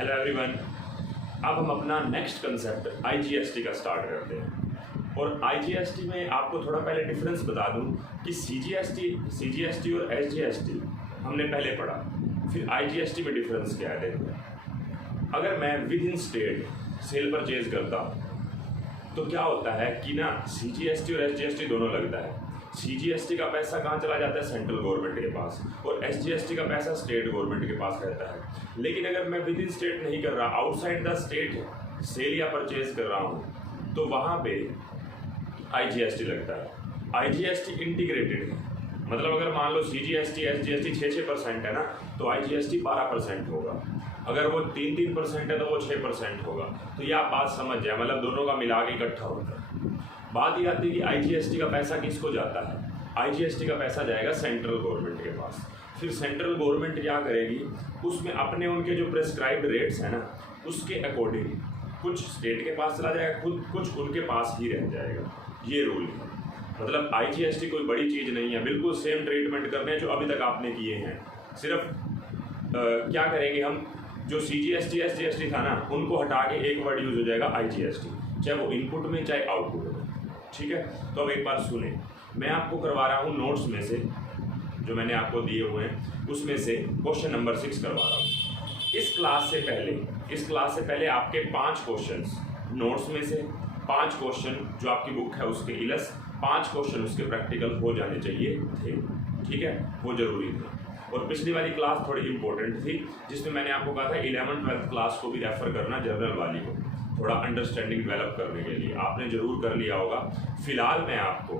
Hello everyone. अब हम अपना नेक्स्ट कंसेप्ट आईजीएसटी का स्टार्ट करते हैं। और आईजीएसटी में आपको थोड़ा पहले डिफरेंस बता दूं कि सीजीएसटी और एसजीएसटी हमने पहले पढ़ा, फिर आईजीएसटी में डिफरेंस क्या है। देखो, अगर मैं with in state sale purchase करता हूँ तो क्या होता है कि ना सीजीएसटी और एसजीएसटी दोनों लगता है। सीजीएसटी का पैसा कहाँ चला जाता है? सेंट्रल गवर्नमेंट के पास, और एसजीएसटी का पैसा स्टेट गवर्नमेंट के पास रहता है। लेकिन अगर मैं विद इन स्टेट नहीं कर रहा, आउटसाइड द स्टेट सेल या परचेज कर रहा हूँ, तो वहाँ पे आईजीएसटी लगता है। आईजीएसटी इंटीग्रेटेड है, मतलब अगर मान लो सीजीएसटी एसजीएसटी 6% है ना, तो आईजीएसटी 12% होगा। अगर वो 3% है तो वो 6% होगा। तो ये आप बात समझ जाए, मतलब दोनों का मिला के इकट्ठा होता है। बात ये आती है कि आईजीएसटी का पैसा किसको जाता है? आईजीएसटी का पैसा जाएगा सेंट्रल गवर्नमेंट के पास। फिर सेंट्रल गवर्नमेंट क्या करेगी, उसमें अपने उनके जो प्रेस्क्राइब्ड रेट्स हैं ना, उसके अकॉर्डिंग कुछ स्टेट के पास चला जाएगा, कुछ उनके पास ही रह जाएगा। ये रूल है। मतलब आईजीएसटी कोई बड़ी चीज़ नहीं है, बिल्कुल सेम ट्रीटमेंट करने जो अभी तक आपने किए हैं। सिर्फ क्या करेंगे हम, जो सीजीएसटी एसजीएसटी था ना, उनको हटा के एक वर्ड यूज हो जाएगा आईजीएसटी, चाहे वो इनपुट में चाहे आउटपुट में। ठीक है, तो अब एक बार सुने, मैं आपको करवा रहा हूँ नोट्स में से, जो मैंने आपको दिए हुए हैं उसमें से क्वेश्चन नंबर 6 करवा रहा हूँ। इस क्लास से पहले आपके 5 क्वेश्चंस नोट्स में से, 5 क्वेश्चन जो आपकी बुक है उसके इलस, 5 क्वेश्चन उसके प्रैक्टिकल हो जाने चाहिए थे। ठीक है, वो जरूरी थे। और पिछली वाली क्लास थोड़ी इंपॉर्टेंट थी, जिसमें मैंने आपको कहा था 11th-12th क्लास को भी रेफर करना, जनरल वाली को, थोड़ा अंडरस्टैंडिंग डेवलप करने के लिए। आपने जरूर कर लिया होगा। फिलहाल मैं आपको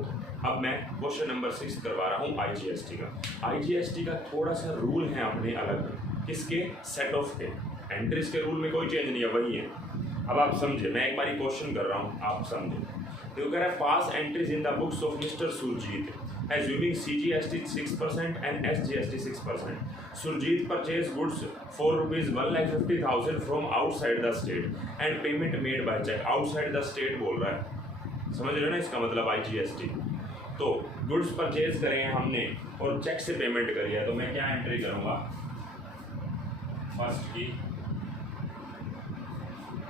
अब मैं क्वेश्चन नंबर 6 करवा रहा हूँ आईजीएसटी का। आईजीएसटी का थोड़ा सा रूल है अपने अलग, किसके? सेट ऑफ के। एंट्रीज के रूल में कोई चेंज नहीं है, वही है। अब आप समझे, मैं एक बार क्वेश्चन कर रहा हूँ, आप समझे। तो कह रहा है pass entries in the books of mister Surjeet assuming CGST 6% and SGST 6%. Surjit purchased goods for rupees 1,50,000 from outside the state and payment made by check. Outside the state बोल रहा है, समझ रहे हो ना इसका मतलब IGST। तो गुड्स परचेज करे हैं हमने और चेक से पेमेंट करी है, तो मैं क्या एंट्री करूंगा? फर्स्ट की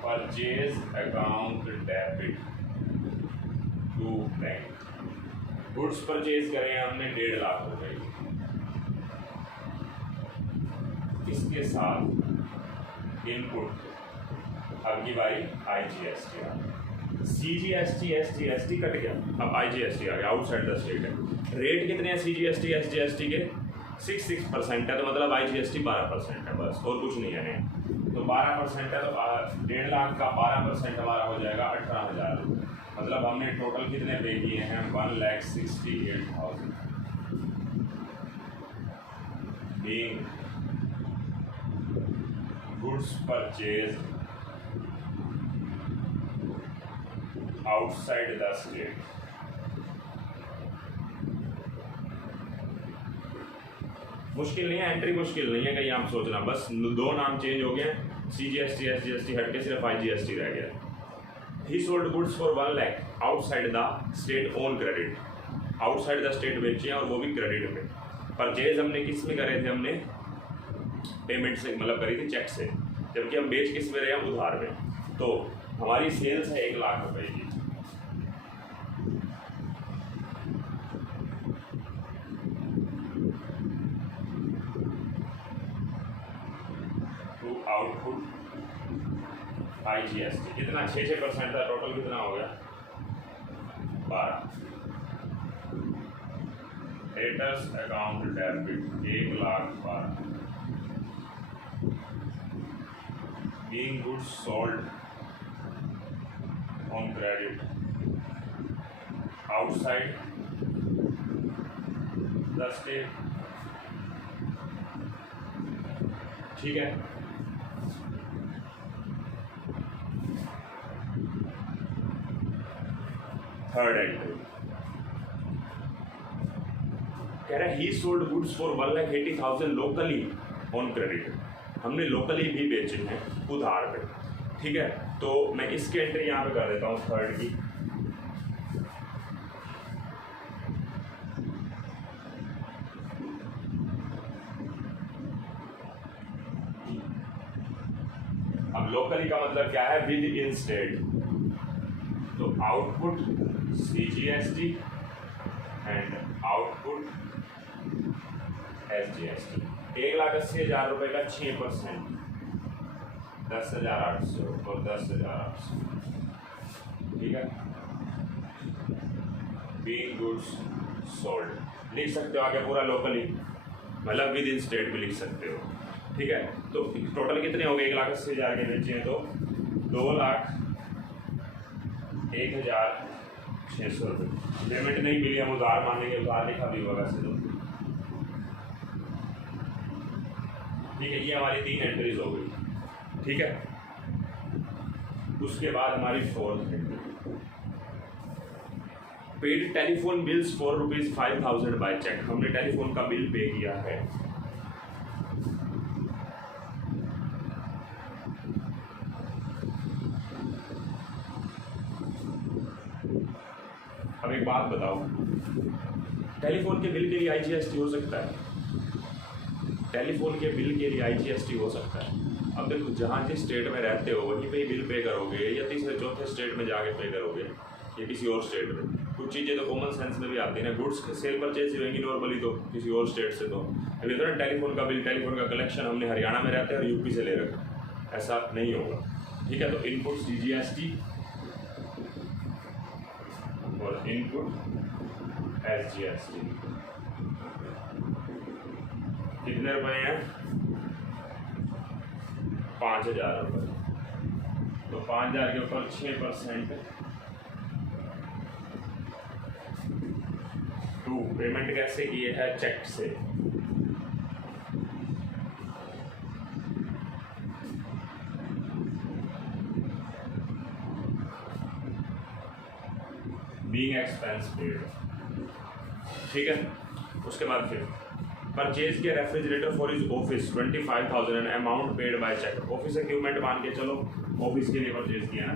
purchase account debit to bank. Goods purchase करें हमने 1.5 लाख रुपए, इसके साथ इनपुट। अब की बारी आईजीएसटी आ गया, सीजीएसटी एसजीएसटी कट गया, अब आईजीएसटी आ गया, आउटसाइड द स्टेट है। रेट कितने हैं सीजीएसटी एसजीएसटी के? 6% है, तो मतलब आईजीएसटी 12% है, बस और कुछ नहीं है। तो 12% है, तो 1.5 लाख का 12% हमारा हो जाएगा 18,000 रुपये। मतलब हमने टोटल कितने पे किए हैं? 1,68,000 being goods purchased outside the state। मुश्किल नहीं है, एंट्री मुश्किल नहीं है कहीं आप सोचना, बस 2 नाम चेंज हो गए, सीजीएसटी एसजीएसटी हट के सिर्फ आईजीएसटी रह गया। He sold goods for 1 lakh outside the state on credit। Outside the state बेचे और वो भी क्रेडिट में। परचेज हमने किस में करे थे? हमने पेमेंट से, मतलब करी थी चेक से, जबकि हम बेच किस में रहे हैं? उधार में। तो हमारी सेल्स है 1 लाख रुपए की। टू आउटपुट आईजीएसटी कितना? 6% था, टोटल कितना हो गया? 12। Debtors account debit 1,12,000 being goods sold on credit outside the state. ठीक है, थर्ड एंट्री कह रहा है ही sold goods for 1,80,000 locally on credit. हमने लोकली भी बेचे हैं उधार पे। ठीक है, तो मैं इसकी एंट्री यहाँ पे कर देता हूँ, थर्ड की। अब लोकली का मतलब क्या है, विद इन स्टेट, तो output CGST and output SGST। 1,80,000 रुपये का 6%, 10,800 और 10,800, ठीक है। बीइंग गुड्स सोल्ड लिख सकते हो आगे पूरा लोकली, मतलब विद इन स्टेट भी लिख सकते हो, ठीक है। तो टोटल कितने हो गए, 1,80,000 के बेचे हैं तो 2,01,600 रुपये। पेमेंट नहीं मिली, हम उधार मानेंगे, उधार लिखा भी होगा वैसे तो, ठीक है। ये हमारी 3 एंट्रीज हो गई, ठीक है। उसके बाद हमारी 4th entry, paid telephone bills for ₹5,000 by cheque. हमने टेलीफोन का बिल पे किया है, अब एक बात बताओ, टेलीफोन के बिल के लिए IGST हो सकता है? टेलीफोन के बिल के लिए IGST हो सकता है। अब देखो, जहाँ जिस स्टेट में रहते हो वहीं पे ही बिल पे करोगे, या तीसरे चौथे स्टेट में जाके पे करोगे, या किसी और स्टेट में। कुछ चीज़ें तो कॉमन सेंस में भी आती है ना, गुड्स सेल परचेज होंगी नॉर्मली तो किसी और स्टेट से। तो अभी तो टेलीफोन का बिल, टेलीफोन का कलेक्शन हमने हरियाणा में रहते हैं और यूपी से ले रखा, ऐसा नहीं होगा, ठीक है। तो इनपुट CGST और इनपुट SGST कितने रुपए हैं, 5,000 रुपये। तो 5,000 के ऊपर 6%, पेमेंट कैसे किए है, चेक से। बीइंग एक्सपेंस पेड, ठीक है। उसके बाद फिर परचेज के refrigerator for his office 25,000 and amount paid by cheque. Office equipment मान के चलो, ऑफिस के लिए परचेज किया ना,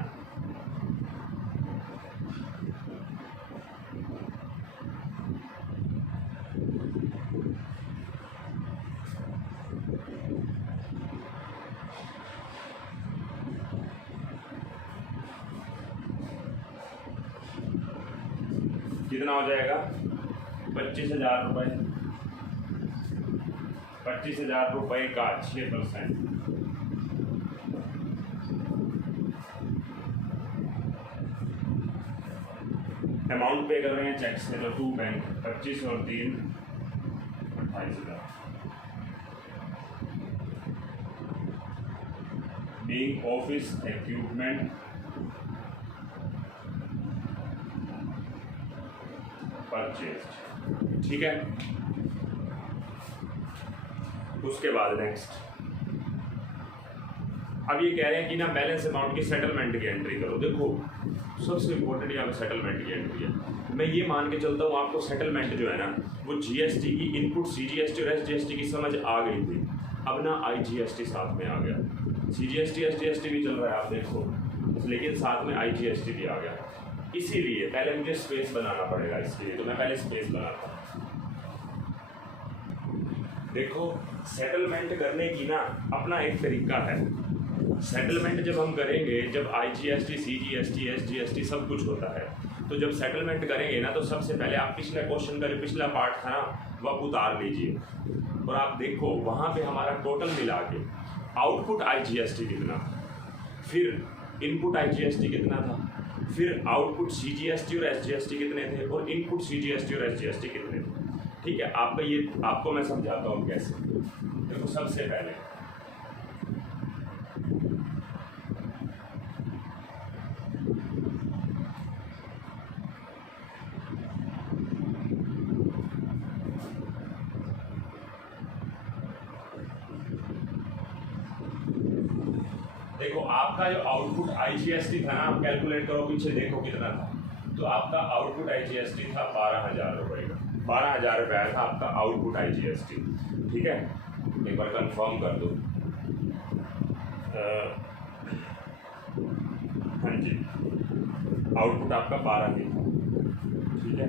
कितना हो जाएगा, 25,000 रुपये। 25,000 रुपये का 6%, अमाउंट पे कर रहे हैं चेक से, तो 2 बैंक, 25 और 3 28,000। बीइंग ऑफिस इक्विपमेंट परचेज, ठीक है। उसके बाद नेक्स्ट, अब ये कह रहे हैं कि ना बैलेंस अमाउंट की सेटलमेंट की एंट्री करो। देखो, सबसे इम्पोर्टेंट यहाँ पे सेटलमेंट की एंट्री है। मैं ये मान के चलता हूँ आपको सेटलमेंट जो है ना, वो GST की इनपुट CGST और SGST की समझ आ गई थी, अब ना IGST साथ में आ गया। CGST SGST भी चल रहा है आप देखो, लेकिन साथ में IGST भी आ गया। इसीलिए पहले मुझे स्पेस बनाना पड़ेगा इसके लिए, तो मैं पहले स्पेस बनाता हूँ। देखो, सेटलमेंट करने की ना अपना एक तरीका है। सेटलमेंट जब हम करेंगे, जब IGST CGST SGST सब कुछ होता है, तो जब सेटलमेंट करेंगे ना, तो सबसे पहले आप पिछले क्वेश्चन का जो पिछला पार्ट था ना, वो आप उतार लीजिए और आप देखो वहाँ पे हमारा टोटल मिला के आउटपुट IGST कितना, फिर इनपुट IGST कितना था, फिर आउटपुट CGST और SGST कितने थे, और इनपुट CGST और SGST कितने थे, ठीक है। आपको मैं समझाता हूँ कैसे। देखो, सबसे पहले देखो, आपका जो आउटपुट IGST था ना, आप कैलकुलेट करो पीछे, देखो कितना था। तो आपका आउटपुट IGST था 12,000 रुपये का, 12,000 रुपये आया था आपका आउटपुट IGST, ठीक है। एक बार कंफर्म कर दो, हाँ जी, आउटपुट आपका 12 ही था, ठीक है।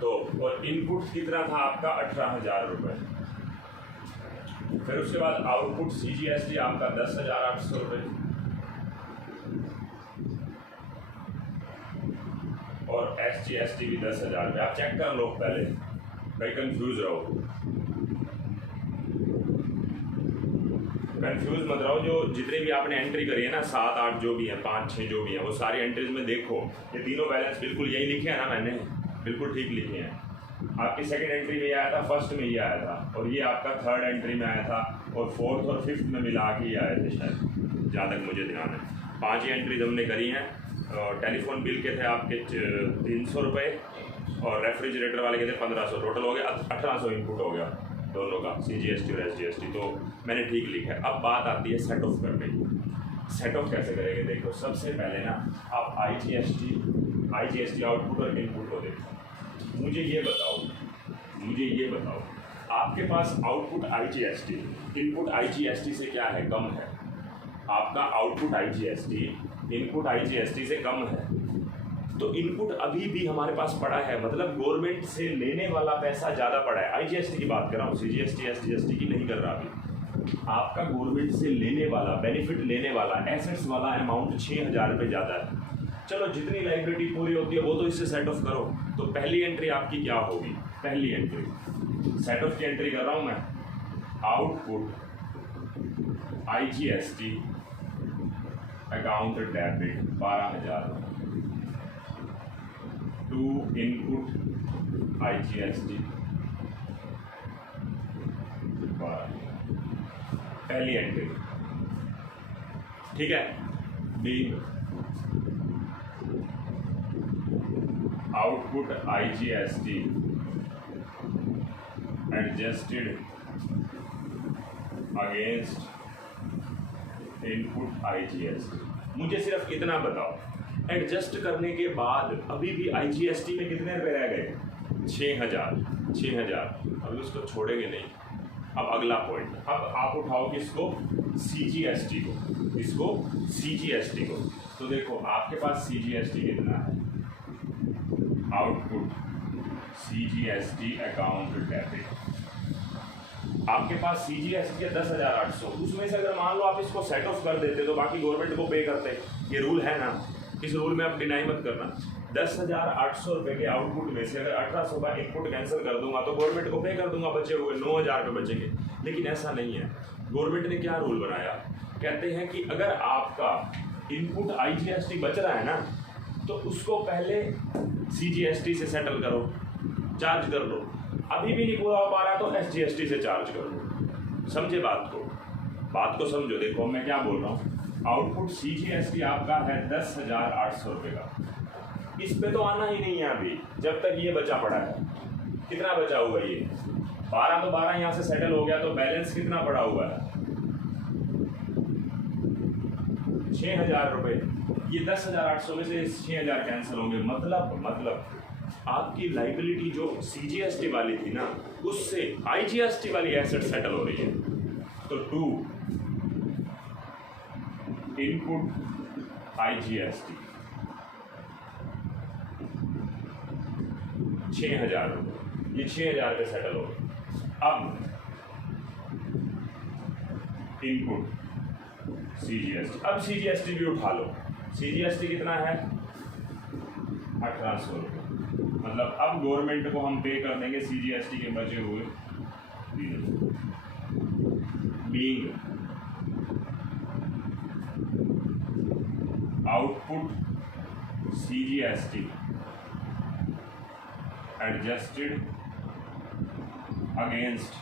तो और इनपुट कितना था आपका 18,000 रुपये, फिर उसके बाद आउटपुट CGST आपका 10,800 रुपये और SGST भी 10,000 रुपये। आप चेक कर लो पहले, भाई कंफ्यूज मत रहो। जो जितने भी आपने एंट्री करी है ना, 7, 8 जो भी है, 5, 6 जो भी है, वो सारी एंट्रीज में देखो ये तीनों बैलेंस बिल्कुल यही लिखे हैं ना, मैंने बिल्कुल ठीक लिखे हैं। आपकी सेकंड एंट्री में ये आया था, फर्स्ट में ये आया था, और ये आपका थर्ड एंट्री में आया था, और फोर्थ और फिफ्थ में मिला के ये आए थे शायद, जहाँ तक मुझे ध्यान है। 5 ही एंट्रीज हमने करी हैं। और टेलीफोन बिल के थे आपके 300 रुपये और रेफ्रिजरेटर वाले के थे 1500, टोटल हो गया 1800 इनपुट हो गया दोनों का, CGST और SGST। तो मैंने ठीक लिखा है। अब बात आती है सेट ऑफ करने की। सेट ऑफ कैसे करेंगे? देखो, सबसे पहले ना आप IGST आउटपुट और इनपुट को देखो। मुझे ये बताओ आपके पास आउटपुट IGST इनपुट IGST से क्या है? कम है। आपका आउटपुट IGST इनपुट IGST से कम है, तो इनपुट अभी भी हमारे पास पड़ा है, मतलब गवर्नमेंट से लेने वाला पैसा ज़्यादा पड़ा है। IGST की बात कर रहा हूँ, CGST SGST की नहीं कर रहा अभी। आपका गवर्नमेंट से लेने वाला, बेनिफिट लेने वाला, एसेट्स वाला अमाउंट 6,000 रुपये ज़्यादा है। चलो, जितनी लाइबिलिटी पूरी होती है वो तो इससे सेट ऑफ करो। तो पहली एंट्री आपकी क्या होगी? पहली एंट्री सेट ऑफ की एंट्री कर रहा हूँ मैं। Output IGST account debit 12,000 to input IGST 12,000। पहली एंट्री, ठीक है। B output IGST adjusted against input IGST। मुझे सिर्फ इतना बताओ, एडजस्ट करने के बाद अभी भी IGST में कितने रुपए रह गए? 6,000। अभी उसको छोड़ेंगे नहीं। अब अगला पॉइंट, अब आप उठाओ किसको? CGST को। तो देखो, आपके पास CGST कितना है? आउटपुट CGST अकाउंट डेबिट, आपके पास CGST के 10,800। उसमें से अगर मान लो आप इसको सेट ऑफ कर देते तो बाकी गवर्नमेंट को पे करते। ये रूल है ना, इस रूल में आप डिनाई मत करना। 10,800 रुपये के आउटपुट में से अगर 1,800 का इनपुट कैंसिल कर दूंगा तो गवर्नमेंट को पे कर दूंगा, बचे हुए 9,000 रुपये बचेंगे। लेकिन ऐसा नहीं है। गवर्नमेंट ने क्या रूल बनाया? कहते हैं कि अगर आपका इनपुट IGST बच रहा है ना, तो उसको पहले CGST से सेटल करो, चार्ज कर लो। अभी भी नहीं पूरा हो पा रहा तो SGST से चार्ज कर लो। समझे बात को समझो। देखो मैं क्या बोल रहा हूँ। आउटपुट CGST आपका है 10,800 रुपये का। इस पे तो आना ही नहीं है अभी, जब तक ये बचा पड़ा है। कितना बचा हुआ है? ये 12, तो 12 यहाँ से सेटल हो गया, तो बैलेंस कितना पड़ा हुआ है? 6,000 रुपये। ये 10,800 में से 6,000 कैंसिल होंगे। मतलब आपकी लाइबिलिटी जो CGST वाली थी ना, उससे IGST वाली एसेट सेटल हो रही है। तो टू इनपुट IGST 6,000 रुपये, ये 6,000 पे सेटल हो गए। अब इनपुट CGST, अब CGST भी उठा लो। CGST कितना है? 1,800 रुपये। मतलब अब गवर्नमेंट को हम पे कर देंगे CGST के बचे हुए। Being output CGST adjusted against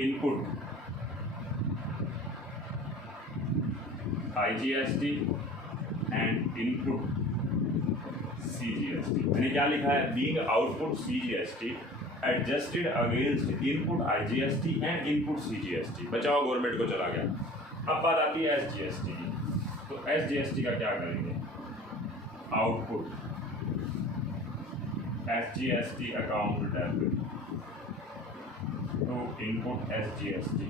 input IGST and input CGST। मैंने क्या लिखा है? Being output CGST adjusted against input IGST and input CGST। बचाओ गवर्नमेंट को चला गया। अब बात आती है SGST की। तो SGST का क्या करेंगे? Output SGST account debit to input SGST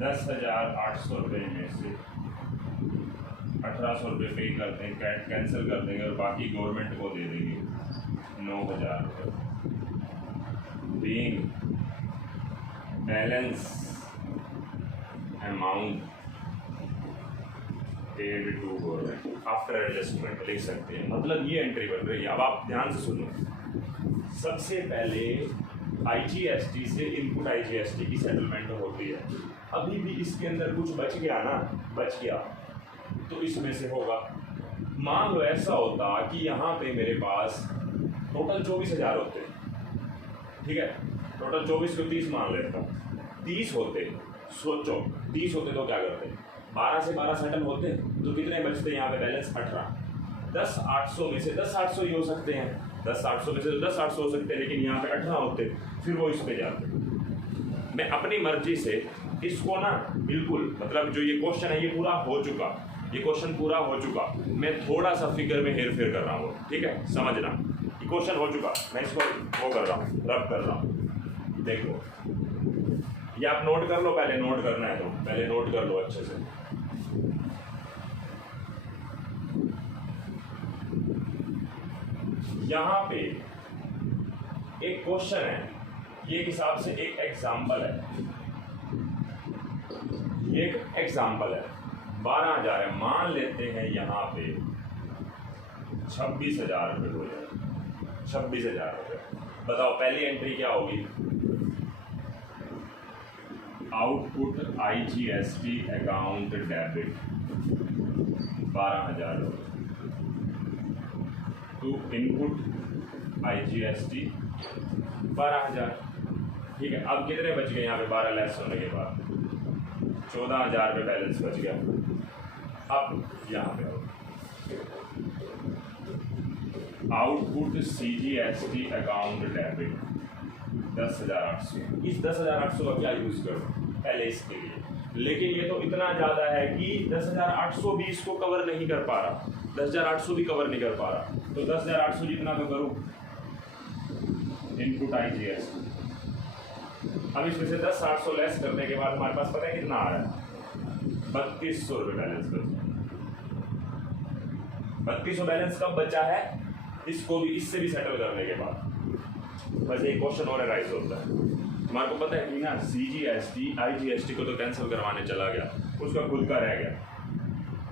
10,800 रुपये में से 1,800 रुपये पे कर देंगे, कैंसिल कर देंगे और बाकी गवर्नमेंट को दे देंगे 9,000 रुपये। Being balance amount paid to government after adjustment लिख सकते हैं। मतलब ये एंट्री बन रही है। अब आप ध्यान से सुनो, सबसे पहले आईजीएसटी से इनपुट आईजीएसटी की सेटलमेंट होती है। अभी भी इसके अंदर कुछ बच गया ना, बच गया तो इसमें से होगा। मान लो ऐसा होता कि यहाँ पे मेरे पास टोटल 24,000 होते, ठीक है, टोटल 24 को 30 मान लेता, 30 होते, सोचो 30 होते तो क्या करते, 12 से 12 सेटल होते तो कितने बचते यहाँ पे बैलेंस 18। 10,800 में से 10,800 ही हो सकते हैं, 10,800 में से तो 10,800 हो सकते हैं, लेकिन यहाँ पे 18 होते, फिर वो इस पे जाते। मैं अपनी मर्जी से इसको ना बिल्कुल, मतलब जो ये क्वेश्चन है ये पूरा हो चुका, ये क्वेश्चन पूरा हो चुका, मैं थोड़ा सा फिगर में हेर फेर कर रहा हूँ, ठीक है, समझना। ये क्वेश्चन हो चुका, मैं इसको वो कर रहा हूँ, रब कर रहा हूँ। देखो ये आप नोट कर लो, पहले नोट करना है तो पहले नोट कर लो अच्छे से। यहाँ पे एक क्वेश्चन है, ये हिसाब से एक एग्जाम्पल है, ये एक एग्जाम्पल है। 12,000 है, मान लेते हैं यहाँ पे 26,000 रुपये हो जाए, 26,000 रुपये। बताओ पहली एंट्री क्या होगी, आउटपुट आईजीएसटी अकाउंट डेबिट 12,000 रुपये टू इनपुट आईजीएसटी 12,000, ठीक है। अब कितने बच गए यहाँ पे 12 लेस होने के बाद 14,000 रुपये बैलेंस बच गया। अब यहाँ पे आउटपुट सीजीएसटी अकाउंट डेबिट 10,800। इस 10,800 का क्या यूज करो पहले इसके लिए, लेकिन ये तो इतना ज़्यादा है कि 10,800 भी इसको कवर नहीं कर पा रहा, 10,800 भी कवर नहीं कर पा रहा, तो 10,800 जितना तो करूँ इनपुट आईजीएसटी। अब इसमें से 10,800 लेस करने के बाद हमारे पास पता है कितना आ रहा है, 3,200 रुपये बैलेंस बचा। 3,200 बैलेंस कब बचा है, इसको भी इससे भी सेटल करने के बाद। बस एक क्वेश्चन और राइज होता है, हमारे को पता है कि ना सीजीएसटी आईजीएसटी को तो कैंसिल करवाने चला गया, उसका खुद का रह गया,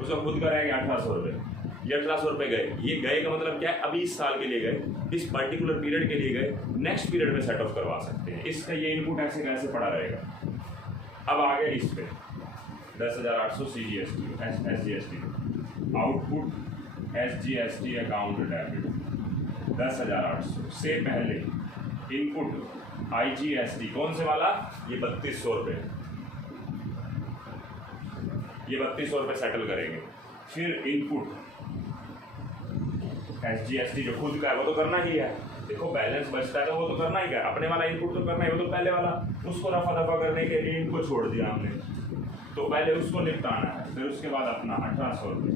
उसका खुद का रह गया 1,800 रुपये। ये 1,800 रुपये गए, ये गए का मतलब क्या है, अभी इस साल के लिए गए, इस पर्टिकुलर पीरियड के लिए गए, नेक्स्ट पीरियड में सेट ऑफ करवा सकते हैं। इसका ये इनपुट ऐसे कैसे पड़ा रहेगा। अब आ गए इस पे 10,800 CGST SGST, output SGST account debit 10,800 से पहले इनपुट आईजीएसटी कौन से वाला, ये 3,200 रुपये, ये 3,200 रुपये सेटल करेंगे। फिर इनपुट एसजीएसटी जो खुद का है वो तो करना ही है, देखो बैलेंस बचता है तो वो तो करना ही है, अपने वाला इनपुट तो करना है, वो तो पहले वाला, उसको रफा दफा करने के लिए इनको छोड़ दिया हमने, तो पहले उसको निपटाना है, फिर उसके बाद अपना 1,800 रुपये।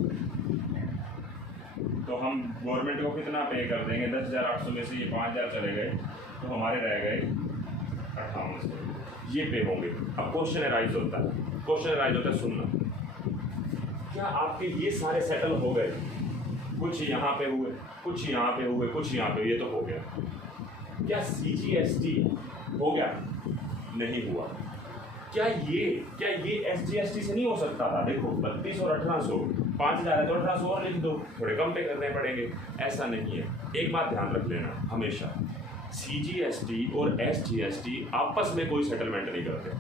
तो हम गवर्नमेंट को कितना पे कर देंगे, 10,800 में से ये 5,000 चले गए, तो हमारे रह गए 5800, ये पे होंगे। अब क्वेश्चन राइज होता है, क्वेश्चन राइज होता है, सुनना, क्या आपके ये सारे सेटल हो गए, कुछ यहाँ पे हुए, कुछ यहाँ पे हुए, कुछ यहाँ पे, ये तो हो गया, क्या सीजीएसटी हो गया, नहीं हुआ। क्या ये एसजीएसटी से नहीं हो सकता था, देखो 32 और 1,800, 5,000 है तो 1,800 और लिख दो, थोड़े कम पे करने पड़ेंगे, ऐसा नहीं है। एक बात ध्यान रख लेना हमेशा, सीजीएसटी और एसजीएसटी आपस में कोई सेटलमेंट नहीं करते,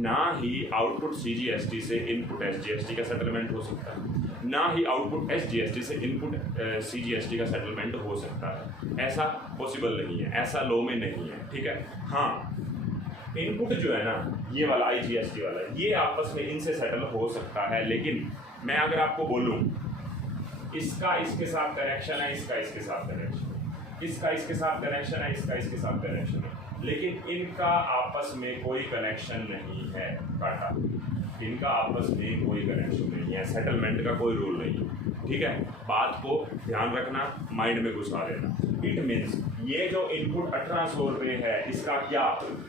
ना ही आउटपुट सीजीएसटी से इनपुट एसजीएसटी का सेटलमेंट हो सकता है, ना ही आउटपुट एसजीएसटी से इनपुट सीजीएसटी का सेटलमेंट हो सकता है, ऐसा पॉसिबल नहीं है, ऐसा लॉ में नहीं है, ठीक है। हाँ, इनपुट जो है ना ये वाला आईजीएसटी वाला, ये आपस में इनसे सेटल हो सकता है, लेकिन मैं अगर आपको बोलूं इसका इसके साथ कनेक्शन है, इसका इसके साथ कनेक्शन है, इसका इसके साथ कनेक्शन है, इसका इसके साथ कनेक्शन है, लेकिन इनका आपस में कोई कनेक्शन नहीं है, काटा, इनका आपस में कोई कनेक्शन नहीं है, सेटलमेंट का कोई रूल नहीं है, ठीक है। बात को ध्यान रखना, माइंड में घुसा लेना। इट मीन्स ये जो इनपुट 1,800 रुपये है, इसका क्या,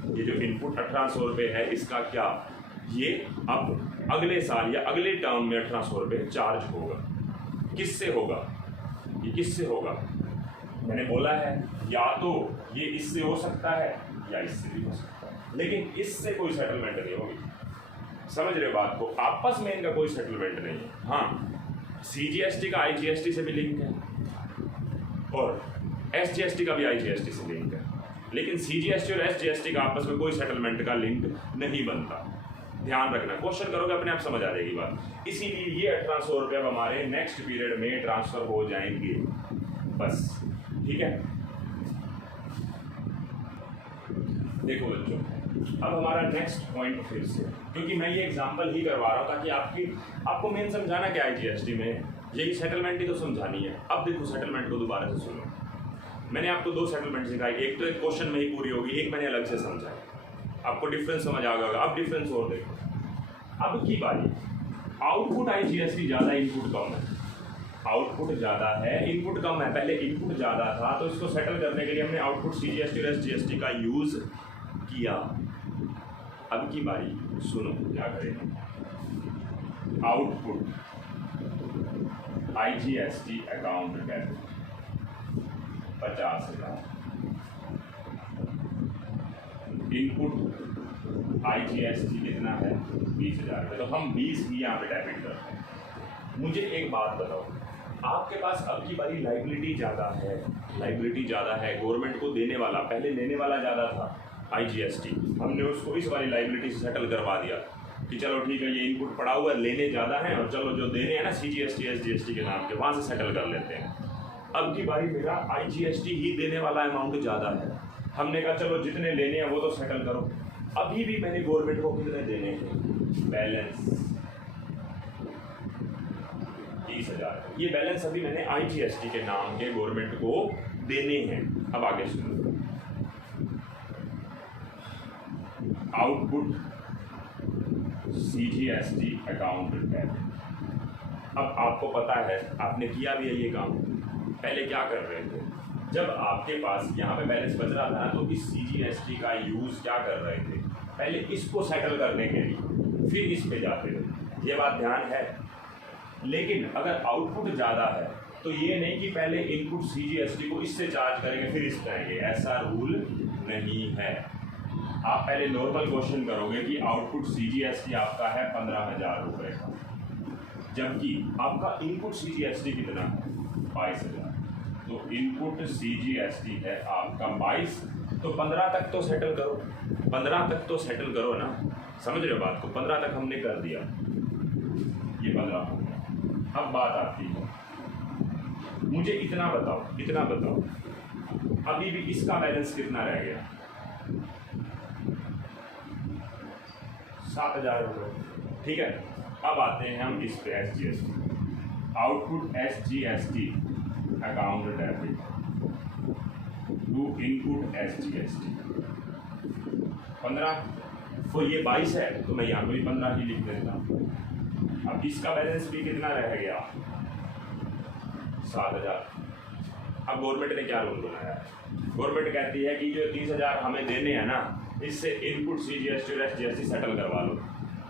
ये जो इनपुट 1,800 रुपये है, इसका क्या, ये अब अगले साल या अगले टर्म में 1,800 रुपये चार्ज होगा। किससे होगा, ये किससे होगा, मैंने बोला है या तो ये इससे हो सकता है या इससे भी हो सकता है, लेकिन इससे कोई सेटलमेंट नहीं होगी। समझ रहे हो बात को? आपस में इनका कोई सेटलमेंट नहीं है। हाँ, CGST का IGST से भी लिंक है और SGST का भी IGST से लिंक है, लेकिन CGST और SGST का आपस में कोई सेटलमेंट का लिंक नहीं बनता। ध्यान रखना, क्वेश्चन करोगे अपने आप समझ आ जाएगी बात। इसीलिए ये 1800 रुपये अब हमारे नेक्स्ट पीरियड में ट्रांसफर हो जाएंगे बस। ठीक है, देखो बच्चों, अब हमारा नेक्स्ट पॉइंट फिर से, क्योंकि मैं ये एग्जांपल ही करवा रहा हूँ ताकि आपको मेन समझाना क्या है GST में, यही सेटलमेंट ही तो समझानी है। अब देखो सेटलमेंट को दोबारा से सुनो। मैंने आपको 2 सेटलमेंट सिखाई, एक तो एक क्वेश्चन में ही पूरी होगी, एक मैंने अलग से समझाई, आपको डिफरेंस समझ आ गया होगा। अब डिफरेंस और देखो, अब की बारी, आउटपुट IGST ज़्यादा, इनपुट कम है। आउटपुट ज़्यादा है, इनपुट कम है। पहले इनपुट ज़्यादा था तो इसको सेटल करने के लिए हमने आउटपुट CGST और SGST का यूज़ किया। अब की बारी सुनो क्या करें, output IGST account debit 50,000, input IGST कितना है 20,000। तो हम 20 ही यहाँ पे डेबिट करते हैं। मुझे एक बात बताओ, आपके पास अब की बारी लाइबिलिटी ज़्यादा है, गवर्नमेंट को देने वाला, पहले लेने वाला ज़्यादा था IGST, हमने उसको इस वाली लाइबिलिटी से सेटल करवा दिया कि चलो ठीक है, ये इनपुट पड़ा हुआ है, लेने ज़्यादा है, और चलो जो देने हैं ना CGST SGST के नाम के, वहाँ से सेटल कर लेते हैं। अब की बारी मेरा IGST ही देने वाला अमाउंट ज़्यादा है, हमने कहा चलो जितने लेने हैं वो तो सेटल करो। अभी भी मैंने गवर्नमेंट को कितने देने हैं, बैलेंस 30,000। ये बैलेंस अभी मैंने IGST के नाम के गवर्नमेंट को देने हैं। अब आगे सुनो, आउटपुट CGST अकाउंट डेबिट। अब आपको पता है, आपने किया भी है ये काम। पहले क्या कर रहे थे, जब आपके पास यहाँ पे बैलेंस बच रहा था ना, तो इस CGST का यूज़ क्या कर रहे थे, पहले इसको सेटल करने के लिए फिर इस पे जाते थे। ये बात ध्यान है। लेकिन अगर आउटपुट ज़्यादा है तो ये नहीं कि पहले इनपुट CGST को इससे चार्ज करेंगे फिर इस पे आएंगे, ऐसा रूल नहीं है। आप पहले नॉर्मल क्वेश्चन करोगे कि आउटपुट CGST आपका है 15,000 रुपये का, जबकि आपका इनपुट CGST कितना है 22,000। तो इनपुट CGST है आपका 22, तो 15 तक तो सेटल करो, 15 तक तो सेटल करो ना। समझ रहे हो बात को? 15 तक हमने कर दिया, ये 15 हो गया। अब बात आती है, मुझे इतना बताओ अभी भी इसका बैलेंस कितना रह गया, 7,000 रुपये। ठीक है, अब आते हैं हम इस पे SGST, output SGST account debit to input SGST 15, तो ये 22 है तो मैं यहाँ पे भी 15 ही लिख देता हूँ। अब इसका बैलेंस भी कितना रह गया 7,000। अब गवर्नमेंट ने क्या रूल बनाया है, गवर्नमेंट कहती है कि जो 30,000 हमें देने हैं ना, इससे इनपुट CGST और SGST सेटल करवा लो।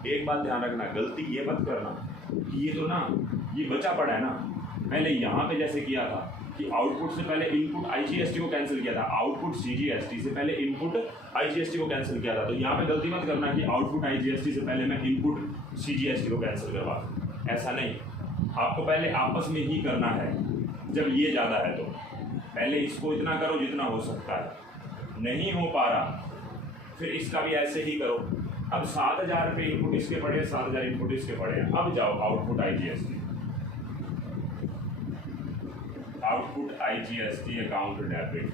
एक बात ध्यान रखना, गलती ये मत करना कि ये तो ना ये बचा पड़ा है ना, मैंने यहाँ पे जैसे किया था कि आउटपुट से पहले इनपुट IGST को कैंसिल किया था, आउटपुट CGST से पहले इनपुट IGST को कैंसिल किया था। तो यहाँ पे गलती मत करना कि आउटपुट IGST से पहले मैं इनपुट CGST को कैंसिल करवा दूँ, ऐसा नहीं। आपको पहले आपस में ही करना है। जब ये ज़्यादा है तो पहले इसको इतना करो जितना हो सकता है, नहीं हो पा रहा फिर इसका भी ऐसे ही करो। अब 7,000 रुपये इनपुट इसके पड़े, 7,000 इनपुट इसके पड़े हैं। अब जाओ आउटपुट IGST अकाउंट डेबिट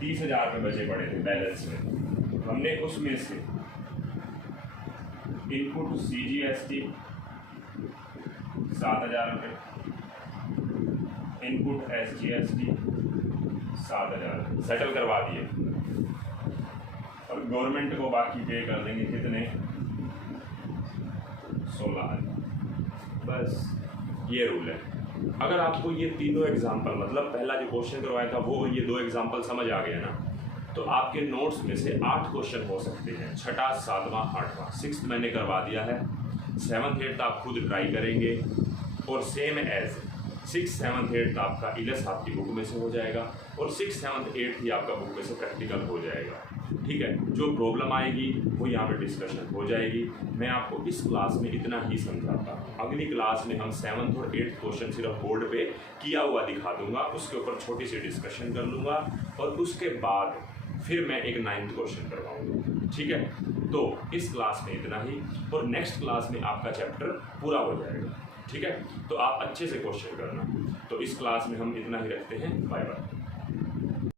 30,000 रुपये बचे पड़े थे बैलेंस में, हमने उसमें से इनपुट CGST 7,000 रुपये, इनपुट SGST 7,000 सेटल करवा दिए और गवर्नमेंट को बाकी पे कर देंगे कितने 16,000। बस ये रूल है। अगर आपको ये तीनों एग्जाम्पल, मतलब पहला जो क्वेश्चन करवाया था वो ये 2 एग्जाम्पल समझ आ गया ना, तो आपके नोट्स में से 8 क्वेश्चन हो सकते हैं, 6ठा 7वां 8वां। 6th मैंने करवा दिया है, 7th 8th आप खुद ट्राई करेंगे और same as 6th 7th 8th आपका इलस आपकी बुक में से हो जाएगा और 6th 7th 8th ही आपका बुक में से प्रैक्टिकल हो जाएगा। ठीक है, जो प्रॉब्लम आएगी वो यहाँ पे डिस्कशन हो जाएगी। मैं आपको इस क्लास में इतना ही समझाता हूँ। अगली क्लास में हम 7th और 8th क्वेश्चन सिर्फ बोर्ड पे किया हुआ दिखा दूंगा, उसके ऊपर छोटी सी डिस्कशन कर लूँगा और उसके बाद फिर मैं एक 9th क्वेश्चन करवाऊँगा। ठीक है, तो इस क्लास में इतना ही और नेक्स्ट क्लास में आपका चैप्टर पूरा हो जाएगा। ठीक है, तो आप अच्छे से क्वेश्चन करना। तो इस क्लास में हम इतना ही रखते हैं। Bye bye.